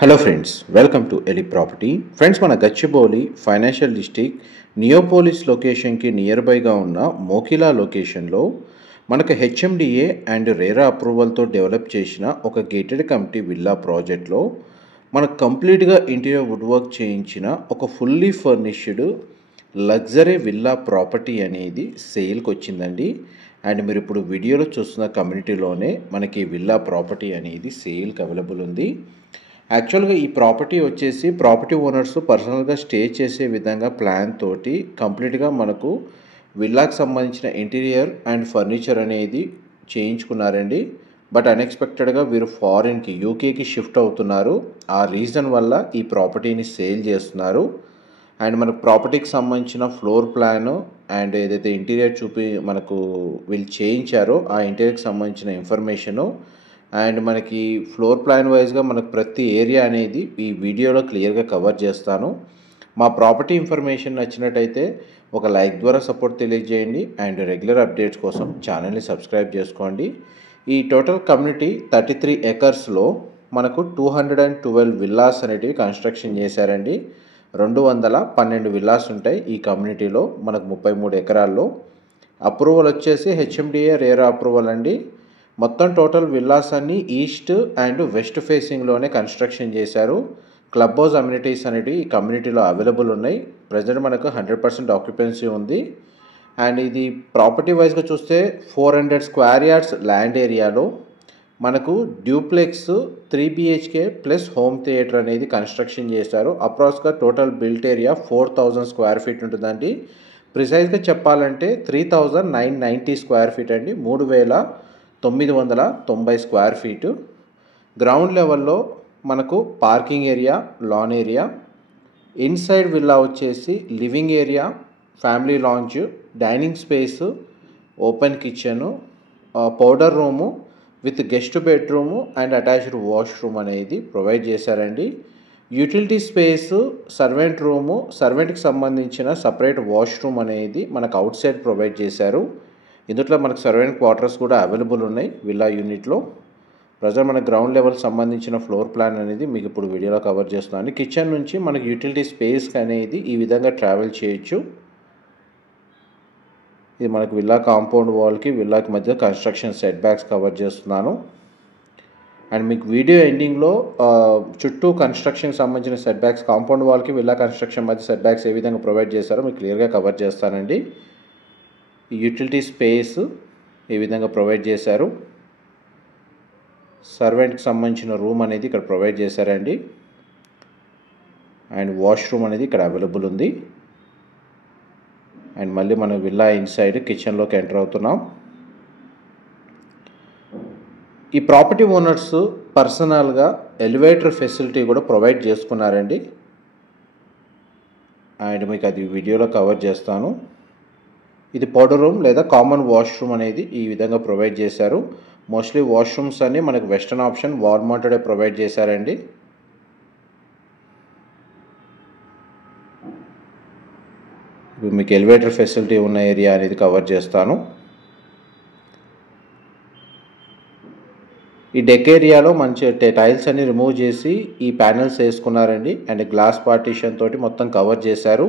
Hello friends, welcome to Eli property. Friends, మన Gachibowli financial district Neopolis లొకేషన్కి near బైగా ఉన్న మోకిలా లొకేషన్లో మనకు హెచ్ఎండిఏ అండ్ రేరా అప్రూవల్తో డెవలప్ చేసిన ఒక గేటెడ్ కమ్యూనిటీ విల్లా ప్రాజెక్ట్లో మనకు కంప్లీట్గా ఇంటీరియర్ వుడ్ వర్క్ చేయించిన ఒక fully furnished luxury villa property అనేది సేల్కి వచ్చిందండి. అండ్ మీరు ఇప్పుడు వీడియోలో చూస్తున్న కమ్యూనిటీలోనే మనకి విల్లా ప్రాపర్టీ అనేది సేల్కి అవైలబుల్ ఉంది. యాక్చువల్గా ఈ ప్రాపర్టీ వచ్చేసి ప్రాపర్టీ ఓనర్స్ పర్సనల్గా స్టే చేసే విధంగా ప్లాన్ తోటి కంప్లీట్గా మనకు విల్లాకి సంబంధించిన ఇంటీరియర్ అండ్ ఫర్నిచర్ అనేది చేయించుకున్నారండి. బట్ అన్ఎక్స్పెక్టెడ్గా వీరు ఫారిన్కి యూకేకి షిఫ్ట్ అవుతున్నారు. ఆ రీజన్ వల్ల ఈ ప్రాపర్టీని సేల్ చేస్తున్నారు. అండ్ మనకు ప్రాపర్టీకి సంబంధించిన ఫ్లోర్ ప్లాను అండ్ ఏదైతే ఇంటీరియర్ మనకు వీళ్ళు చేయించారో ఆ ఇంటీరియర్కి సంబంధించిన ఇన్ఫర్మేషను అండ్ మనకి ఫ్లోర్ ప్లాన్ వైజ్గా మనకు ప్రతి ఏరియా అనేది ఈ వీడియోలో క్లియర్గా కవర్ చేస్తాను. మా ప్రాపర్టీ ఇన్ఫర్మేషన్ నచ్చినట్టయితే ఒక లైక్ ద్వారా సపోర్ట్ తెలియజేయండి అండ్ రెగ్యులర్ అప్డేట్స్ కోసం ఛానల్ని సబ్స్క్రైబ్ చేసుకోండి. ఈ టోటల్ కమ్యూనిటీ 33 ఎకర్స్లో మనకు 212 విల్లాస్ అనేటివి కన్స్ట్రక్షన్ చేశారండి. 212 విల్లాస్ ఉంటాయి ఈ కమ్యూనిటీలో. మనకు 33 ఎకరాల్లో అప్రూవల్ వచ్చేసి హెచ్ఎండిఏ రేరా అప్రూవల్ అండి. మొత్తం టోటల్ విల్లాస్ అన్నీ ఈస్ట్ అండ్ వెస్ట్ ఫేసింగ్లోనే కన్స్ట్రక్షన్ చేశారు. క్లబ్ హౌస్ అమ్యూనిటీస్ అనేవి ఈ కమ్యూనిటీలో అవైలబుల్ ఉన్నాయి. ప్రజెంట్ మనకు 100% ఆక్యుపెన్సీ ఉంది. అండ్ ఇది ప్రాపర్టీ వైజ్గా చూస్తే 400 స్క్వేర్ యార్డ్స్ ల్యాండ్ ఏరియాలో మనకు duplex 3 BHK plus home theatre అనేది కన్స్ట్రక్షన్ చేశారు. అప్రాక్స్గా total built area 4000 square feet ఉంటుందండి. ప్రిసైజ్గా చెప్పాలంటే 3990 స్క్వేర్ ఫీట్ అండి. 3990 స్క్వేర్ ఫీటు. గ్రౌండ్ లెవెల్లో మనకు parking area, lawn area, inside villa వచ్చేసి living area, family lounge, dining space, open kitchen, powder room with guest bedroom and attached washroom అనేది provide చేశారండి. Utility space, servant room, సర్వెంట్కి సంబంధించిన separate washroom అనేది మనకు out side provide చేశారు. ఇందులో మనకు సర్వెంట్ క్వార్టర్స్ కూడా అవైలబుల్ ఉన్నాయి విల్లా యూనిట్లో. ప్రజెంట్ మన గ్రౌండ్ లెవెల్ సంబంధించిన ఫ్లోర్ ప్లాన్ అనేది మీకు ఇప్పుడు వీడియోలో కవర్ చేస్తున్నాను. కిచెన్ నుంచి మనకు యూటిలిటీ స్పేస్ అనేది ఈ విధంగా ట్రావెల్ చేయొచ్చు. ఇది మనకు విల్లా కాంపౌండ్ వాల్కి విల్లాకి మధ్య కన్స్ట్రక్షన్ సెట్ బ్యాక్స్ కవర్ చేస్తున్నాను. అండ్ మీకు వీడియో ఎండింగ్లో చుట్టూ కన్స్ట్రక్షన్ సంబంధించిన సెట్ బ్యాక్స్, కాంపౌండ్ వాల్కి విల్లా కన్స్ట్రక్షన్ మధ్య సెట్ బ్యాక్స్ ఏ విధంగా ప్రొవైడ్ చేస్తారో మీకు క్లియర్గా కవర్ చేస్తానండి. యూటిలిటీ స్పేస్ ఈ విధంగా ప్రొవైడ్ చేశారు. సర్వెంట్కి సంబంధించిన రూమ్ అనేది ఇక్కడ ప్రొవైడ్ చేశారండి. అండ్ వాష్రూమ్ అనేది ఇక్కడ అవైలబుల్ ఉంది. అండ్ మళ్ళీ మనం విల్లా ఇన్సైడ్ కిచెన్లోకి ఎంటర్ అవుతున్నాం. ఈ ప్రాపర్టీ ఓనర్స్ పర్సనల్గా ఎలివేటర్ ఫెసిలిటీ కూడా ప్రొవైడ్ చేసుకున్నారండి. అండ్ మీకు అది వీడియోలో కవర్ చేస్తాను. ఇది పౌడర్ రూమ్ లేదా కామన్ వాష్రూమ్ అనేది ఈ విధంగా ప్రొవైడ్ చేశారు. మోస్ట్లీ వాష్రూమ్స్ అన్నీ మనకు western option wall mounted provide చేశారండి. ఇప్పుడు మీకు ఎలివేటర్ ఫెసిలిటీ ఉన్న ఏరియా అనేది కవర్ చేస్తాను. ఈ డెక్ ఏరియాలో మంచి టైల్స్ అన్ని రిమూవ్ చేసి ఈ ప్యానెల్స్ వేసుకున్నారండి. అండ్ గ్లాస్ పార్టీషన్ తోటి మొత్తం కవర్ చేశారు.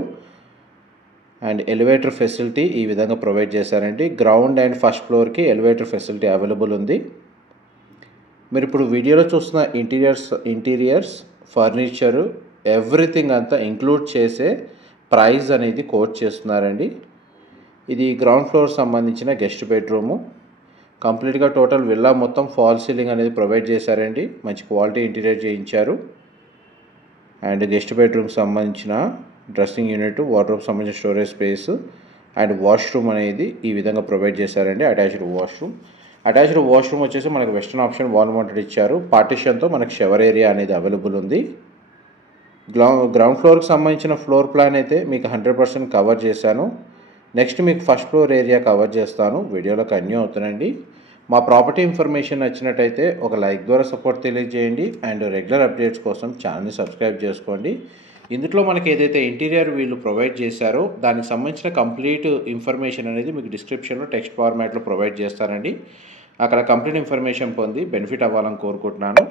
అండ్ ఎలివేటర్ ఫెసిలిటీ ఈ విధంగా ప్రొవైడ్ చేశారండి. గ్రౌండ్ అండ్ ఫస్ట్ ఫ్లోర్కి ఎలివేటర్ ఫెసిలిటీ అవైలబుల్ ఉంది. మీరు ఇప్పుడు వీడియోలో చూస్తున్న ఇంటీరియర్స్ ఫర్నిచరు ఎవ్రీథింగ్ అంతా ఇంక్లూడ్ చేసే ప్రైస్ అనేది కోట్ చేస్తున్నారండి. ఇది గ్రౌండ్ ఫ్లోర్ సంబంధించిన గెస్ట్ బెడ్రూము. కంప్లీట్గా టోటల్ విల్లా మొత్తం ఫాల్ సీలింగ్ అనేది ప్రొవైడ్ చేశారండి. మంచి క్వాలిటీ ఇంటీరియర్ చేయించారు. అండ్ గెస్ట్ బెడ్రూమ్కి సంబంధించిన డ్రెస్సింగ్ యూనిట్, వార్డ్రోబ్ సంబంధించిన స్టోరేజ్ స్పేస్ అండ్ వాష్రూమ్ అనేది ఈ విధంగా ప్రొవైడ్ చేశారండి. అటాచ్డ్ వాష్రూమ్ వచ్చేసి మనకు వెస్టర్న్ ఆప్షన్ వాల్ మౌంటెడ్ ఇచ్చారు. పార్టిషన్తో మనకు షవర్ ఏరియా అనేది అవైలబుల్ ఉంది. గ్రౌండ్ ఫ్లోర్కి సంబంధించిన ఫ్లోర్ ప్లాన్ అయితే మీకు 100% కవర్ చేశాను. నెక్స్ట్ మీకు ఫస్ట్ ఫ్లోర్ ఏరియా కవర్ చేస్తాను. వీడియోలో కంటిన్యూ అవుతానండి. మా ప్రాపర్టీ ఇన్ఫర్మేషన్ నచ్చినట్టయితే ఒక లైక్ ద్వారా సపోర్ట్ తెలియజేయండి అండ్ రెగ్యులర్ అప్డేట్స్ కోసం ఛానల్ని సబ్స్క్రైబ్ చేసుకోండి. ఇందులో మనకి ఏదైతే ఇంటీరియర్ వీళ్ళు ప్రొవైడ్ చేశారో దానికి సంబంధించిన కంప్లీట్ ఇన్ఫర్మేషన్ అనేది మీకు డిస్క్రిప్షన్లో టెక్స్ట్ ఫార్మాట్లో ప్రొవైడ్ చేస్తానండి. అక్కడ కంప్లీట్ ఇన్ఫర్మేషన్ పొంది బెనిఫిట్ అవ్వాలని కోరుకుంటున్నాను.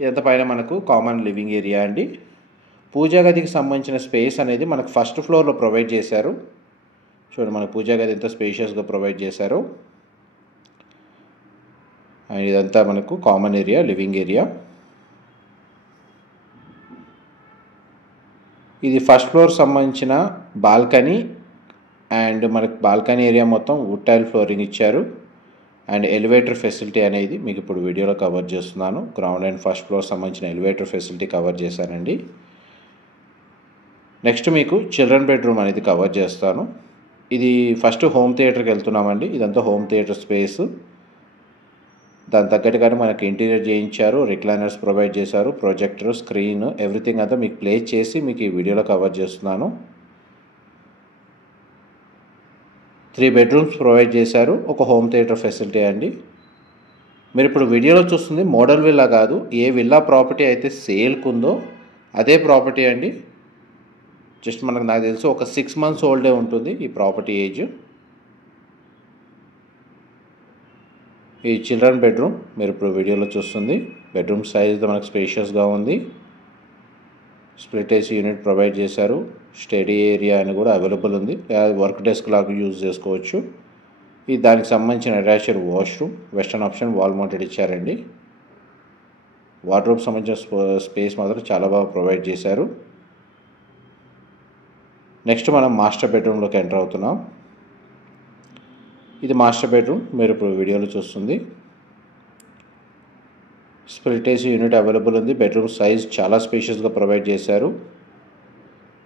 ఇదంతా పైన మనకు కామన్ లివింగ్ ఏరియా అండి. పూజా గదికి సంబంధించిన స్పేస్ అనేది మనకు ఫస్ట్ ఫ్లోర్లో ప్రొవైడ్ చేశారు. చూడండి, మనకు పూజా గది ఎంత స్పేషియస్గా ప్రొవైడ్ చేశారు. అండ్ ఇదంతా మనకు కామన్ ఏరియా, లివింగ్ ఏరియా. ఇది ఫస్ట్ ఫ్లోర్ సంబంధించిన బాల్కనీ. అండ్ మనకు బాల్కనీ ఏరియా మొత్తం వుడ్ టైల్ ఫ్లోరింగ్ ఇచ్చారు. అండ్ ఎలివేటర్ ఫెసిలిటీ అనేది మీకు ఇప్పుడు వీడియోలో కవర్ చేస్తున్నాను. గ్రౌండ్ అండ్ ఫస్ట్ ఫ్లోర్ సంబంధించిన ఎలివేటర్ ఫెసిలిటీ కవర్ చేశానండి. నెక్స్ట్ మీకు చిల్డ్రన్ బెడ్రూమ్ అనేది కవర్ చేస్తాను. ఇది ఫస్ట్ హోమ్ థియేటర్కి వెళ్తున్నామండి. ఇదంతా హోమ్ థియేటర్ స్పేస్. దాని తగ్గట్టుగానే మనకి ఇంటీరియర్ చేయించారు, రిక్లైనర్స్ ప్రొవైడ్ చేశారు, ప్రొజెక్టర్, స్క్రీన్, ఎవ్రీథింగ్ అంతా మీకు ప్లే చేసి మీకు ఈ వీడియోలో కవర్ చేస్తున్నాను. 3 బెడ్రూమ్స్ ప్రొవైడ్ చేశారు. ఒక హోమ్ థియేటర్ ఫెసిలిటీ అండి. మీరు ఇప్పుడు వీడియోలో చూస్తుంది మోడల్ విల్లా కాదు, ఏ విల్లా ప్రాపర్టీ అయితే సేల్కి ఉందో అదే ప్రాపర్టీ అండి. జస్ట్ నాకు తెలుసు ఒక 6 months ఓల్డే ఉంటుంది ఈ ప్రాపర్టీ ఏజ్. ఈ చిల్డ్రన్ బెడ్రూమ్ మీరు ఇప్పుడు వీడియోలో చూస్తుంది. బెడ్రూమ్ సైజ్ మనకు స్పేషియస్గా ఉంది. స్ప్లిట్ ఏసీ యూనిట్ ప్రొవైడ్ చేశారు. స్టడీ ఏరియా అని కూడా అవైలబుల్ ఉంది. వర్క్ డెస్క్ లాగా యూజ్ చేసుకోవచ్చు. ఇది దానికి సంబంధించిన attached washroom. Western option wall mounted ఇచ్చారండి. వార్డ్రోబ్ సంబంధించిన స్పేస్ మాత్రం చాలా బాగా ప్రొవైడ్ చేశారు. నెక్స్ట్ మనం మాస్టర్ బెడ్రూమ్లోకి ఎంటర్ అవుతున్నాం. ఇది మాస్టర్ బెడ్రూమ్ మీరు ఇప్పుడు వీడియోలో చూస్తుంది. స్ప్లిట్ ఏసీ యూనిట్ అవైలబుల్ ఉంది. బెడ్రూమ్ సైజ్ చాలా స్పేషియస్గా ప్రొవైడ్ చేశారు.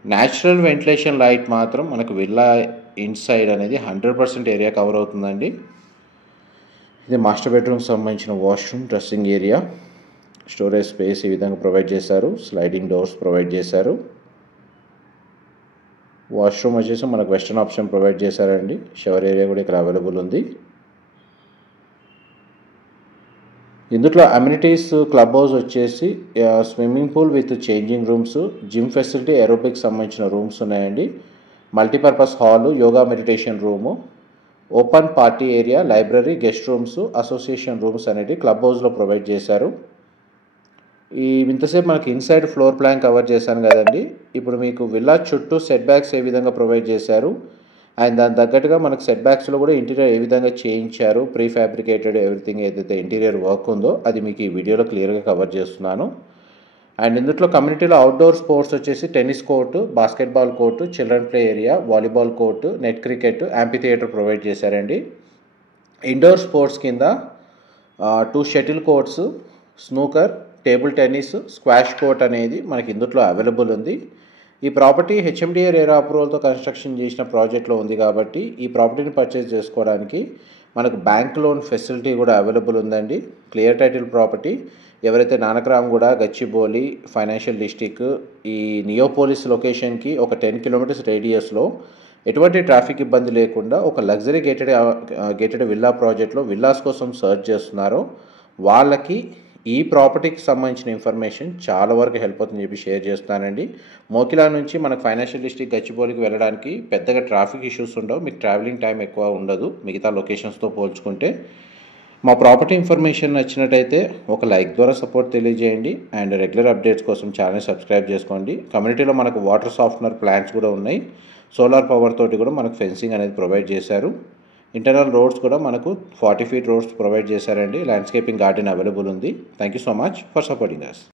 న్యాచురల్ వెంటిలేషన్ లైట్ మాత్రం మనకు విల్లా ఇన్సైడ్ అనేది 100% ఏరియా కవర్ అవుతుందండి. ఇది మాస్టర్ బెడ్రూమ్కి సంబంధించిన washroom, dressing area, storage space ఈ విధంగా ప్రొవైడ్ చేశారు. స్లైడింగ్ డోర్స్ ప్రొవైడ్ చేశారు. వాష్రూమ్ వచ్చేసి మనకు వెస్టర్న్ ఆప్షన్ ప్రొవైడ్ చేశారండి. షవర్ ఏరియా కూడా ఇక్కడ అవైలబుల్ ఉంది. ఇందులో అమ్యూనిటీస్ క్లబ్ హౌస్ వచ్చేసి swimming pool with changing rooms, gym facility, aerobics సంబంధించిన రూమ్స్ ఉన్నాయండి. Multipurpose hall, yoga meditation room, open party area, library, guest rooms, association rooms అనేవి క్లబ్ హౌస్లో ప్రొవైడ్ చేశారు. ఇంతసేపు మనకి ఇన్సైడ్ ఫ్లోర్ ప్లాన్ కవర్ చేశాను కదండి. ఇప్పుడు మీకు విల్లా చుట్టూ సెట్ బ్యాక్స్ ఏ విధంగా ప్రొవైడ్ చేశారు అండ్ దాని తగ్గట్టుగా మనకు సెట్ బ్యాక్స్లో కూడా ఇంటీరియర్ ఏ విధంగా చేయించారు, ప్రీ ఫ్యాబ్రికేటెడ్ ఎవ్రీథింగ్ ఏదైతే ఇంటీరియర్ వర్క్ ఉందో అది మీకు ఈ వీడియోలో క్లియర్గా కవర్ చేస్తున్నాను. అండ్ ఇందులో కమ్యూనిటీలో అవుట్డోర్ స్పోర్ట్స్ వచ్చేసి tennis court, basketball court, children play area, volleyball court, net cricket, amphitheatre provide చేశారండి. ఇండోర్ స్పోర్ట్స్ కింద 2 shuttle courts, snooker, table tennis, squash court అనేది మనకి ఇందులో అవైలబుల్ ఉంది. ఈ ప్రాపర్టీ హెచ్ఎండిఏ రేరా అప్రూవల్తో కన్స్ట్రక్షన్ చేసిన ప్రాజెక్ట్లో ఉంది కాబట్టి ఈ ప్రాపర్టీని పర్చేస్ చేసుకోవడానికి మనకు బ్యాంక్ లోన్ ఫెసిలిటీ కూడా అవైలబుల్ ఉందండి. Clear title property. ఎవరైతే నానక్రామ్గూడ, గచ్చిబౌలి ఫైనాన్షియల్ డిస్ట్రిక్ట్ ఈ నియోపోలిస్ లొకేషన్కి ఒక 10 kilometers రేడియస్లో ఎటువంటి ట్రాఫిక్ ఇబ్బంది లేకుండా ఒక లగ్జరీ గేటెడ్ విల్లా ప్రాజెక్ట్లో విల్లాస్ కోసం సర్చ్ చేస్తున్నారో వాళ్ళకి ఈ ప్రాపర్టీకి సంబంధించిన ఇన్ఫర్మేషన్ చాలా వరకు హెల్ప్ అవుతుందని చెప్పి షేర్ చేస్తానండి. మోకిలా నుంచి మనకు ఫైనాన్షియల్ డిస్ట్రిక్ట్ గచ్చిబౌలికి వెళ్ళడానికి పెద్దగా ట్రాఫిక్ ఇష్యూస్ ఉండవు. మీకు ట్రావెలింగ్ టైం ఎక్కువ ఉండదు మిగతా లొకేషన్స్తో పోల్చుకుంటే. మా ప్రాపర్టీ ఇన్ఫర్మేషన్ నచ్చినట్టయితే ఒక లైక్ ద్వారా సపోర్ట్ తెలియజేయండి అండ్ రెగ్యులర్ అప్డేట్స్ కోసం ఛానల్ సబ్స్క్రైబ్ చేసుకోండి. కమ్యూనిటీలో మనకు వాటర్ సాఫ్ట్నర్ ప్లాంట్స్ కూడా ఉన్నాయి. సోలార్ పవర్ తోటి కూడా మనకు ఫెన్సింగ్ అనేది ప్రొవైడ్ చేశారు. ఇంటర్నల్ రోడ్స్ కూడా మనకు 40 feet రోడ్స్ ప్రొవైడ్ చేశారండి. ల్యాండ్స్కేపింగ్ గార్డెన్ అవైలబుల్ ఉంది. Thank you so much for supporting us.